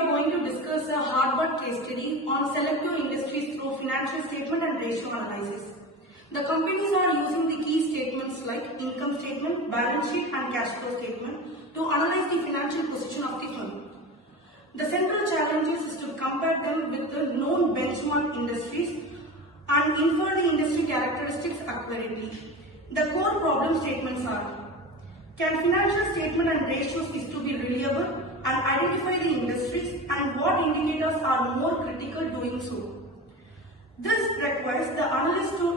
are going to discuss a Harvard case study on selective industries through financial statement and ratio analysis. The companies are using the key statements like income statement, balance sheet and cash flow statement to analyze the financial position of the firm. The central challenge is to compare them with the known benchmark industries and infer the industry characteristics accurately. The core problem statements are: can financial statement and ratios is to be reliable and identify the industries, and what indicators are more critical doing so. This requires the analyst to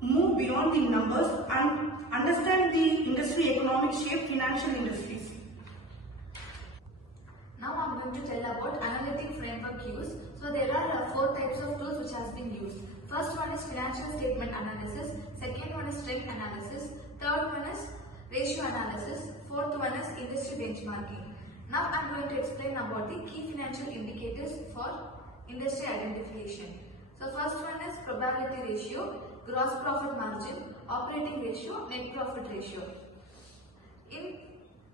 move beyond the numbers and understand the industry economic shape financial industries. Now I am going to tell about analytic framework use. So there are 4 types of tools which has been used. First one is financial statement analysis, second one is strength analysis, third one is ratio analysis, fourth one is industry benchmarking. Now I am going to explain about the key financial indicators for industry identification. So first one is probability ratio, gross profit margin, operating ratio, net profit ratio. In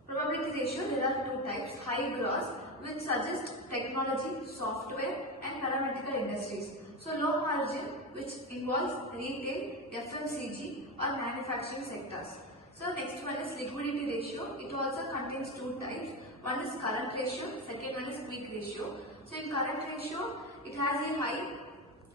probability ratio there are 2 types: high gross, which suggests technology, software and pharmaceutical industries. So low margin, which involves retail, FMCG or manufacturing sectors. So next one is liquidity ratio. It also contains 2 types. One is current ratio, second one is quick ratio. So in current ratio, it has a high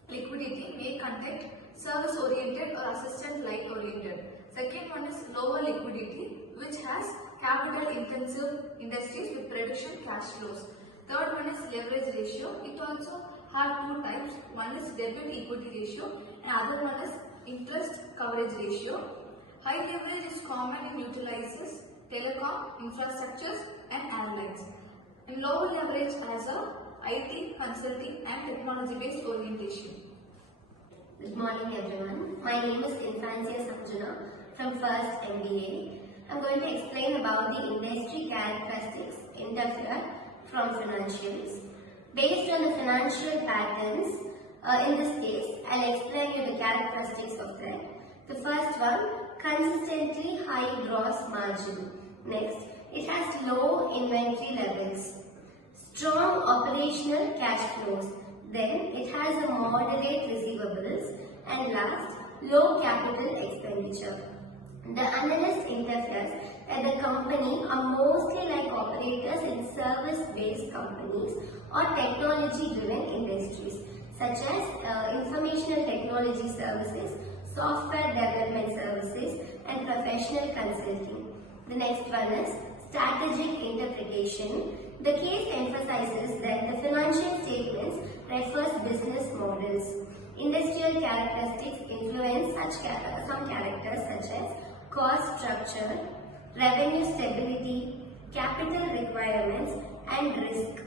liquidity, may contain service oriented or assistant like oriented. Second one is lower liquidity, which has capital intensive industries with prediction cash flows. Third one is leverage ratio. It also has 2 types. One is debt equity ratio and other one is interest coverage ratio. High leverage is common in utilizes, telecom, infrastructures and airlines. And lower leverage as a IT, consulting and technology based orientation. Good morning everyone. My name is Infancia Samjana from First MBA. I am going to explain about the industry characteristics interfered from financials. Based on the financial patterns, in this case, I will explain you the characteristics of that. The first one, consistently high gross margin. Next, it has low inventory levels. Strong operational cash flows. Then, it has a moderate receivables. And last, low capital expenditure. The analyst interprets that the company are mostly like operators in service-based companies or technology-driven industries such as informational technology services, software development services and professional consulting. The next one is strategic interpretation. The case emphasizes that the financial statements refers business models. Industrial characteristics influence some characters such as cost structure, revenue stability, capital requirements and risk.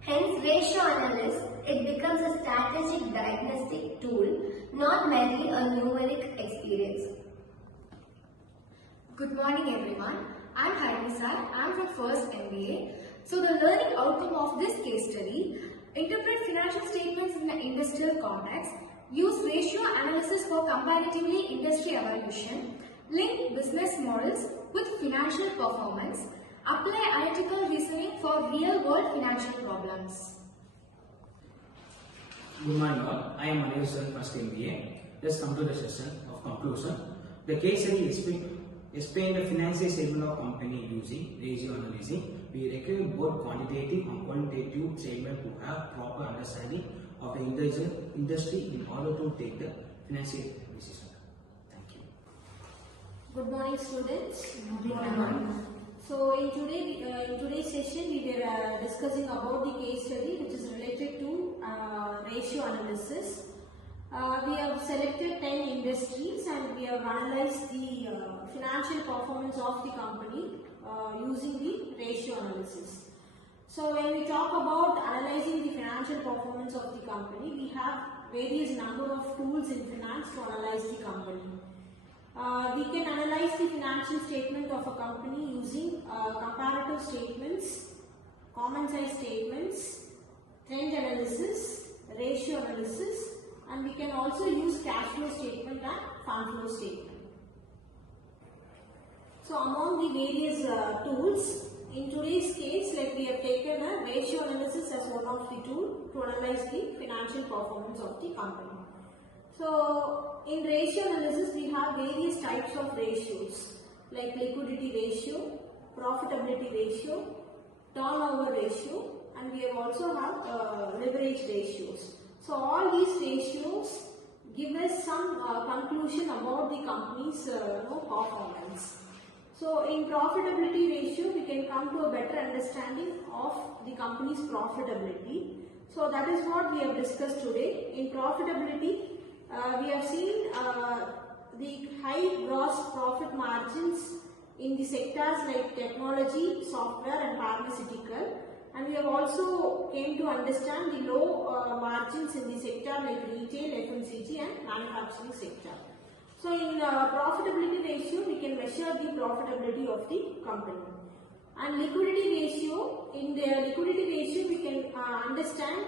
Hence, ratio analysis, it becomes a strategic diagnostic tool, not merely a numeric experience. Good morning everyone. I am Harinisa. I am from First MBA. So the learning outcome of this case study: interpret financial statements in the industrial context, use ratio analysis for comparatively industry evaluation, link business models with financial performance, apply analytical reasoning for real-world financial problems. Good morning all. I am Managerial First MBA. Let's come to the session of conclusion. The case study explained the financial statement of company using ratio analysis. We recommend both quantitative and qualitative statement to have proper understanding of the industry in order to take the financial decision. Thank you. Good morning students. Good morning. So in today's session we were discussing about the case study which is related to ratio analysis. We have selected 10 industries and we have analyzed the financial performance of the company using the ratio analysis. So when we talk about analyzing the financial performance of the company, we have various number of tools in finance to analyze the company. We can analyze the financial statement of a company using comparative statements, common size statements, trend analysis, ratio analysis, and we can also use cash flow statement and fund flow statement. So among the various tools, in today's case, like we have taken a ratio analysis as one of the tool to analyze the financial performance of the company. So, in ratio analysis, we have various types of ratios like liquidity ratio, profitability ratio, turnover ratio, and we have also have leverage ratios. So, all these ratios give us some conclusion about the company's performance. So, in profitability ratio, we can come to a better understanding of the company's profitability. So, that is what we have discussed today. In profitability, we have seen the high gross profit margins in the sectors like technology, software and pharmaceutical, and we have also came to understand the low margins in the sector like retail, FMCG and manufacturing sector. So in profitability ratio, we can measure the profitability of the company. And liquidity ratio, in the liquidity ratio we can understand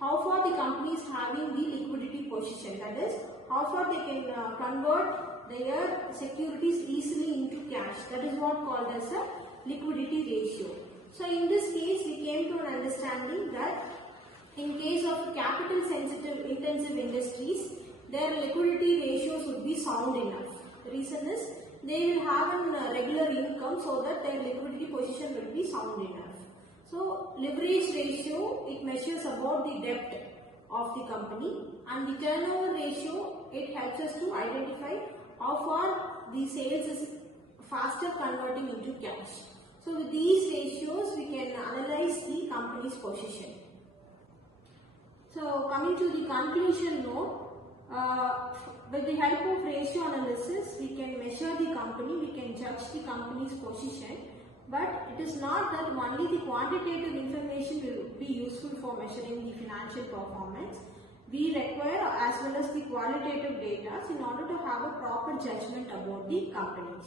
how far the company is having the liquidity position, that is how far they can convert their securities easily into cash. That is what called as a liquidity ratio. So in this case we came to an understanding that in case of capital sensitive intensive industries, their liquidity ratios would be sound enough. The reason is they will have a regular income so that their liquidity position will be sound enough. So leverage ratio, it measures about the debt of the company, and the turnover ratio, it helps us to identify how far the sales is faster converting into cash. So with these ratios we can analyze the company's position. So coming to the conclusion note, with the help of ratio analysis we can measure the company, we can judge the company's position. But it is not that only the quantitative information will be useful for measuring the financial performance. We require as well as the qualitative data in order to have a proper judgment about the company.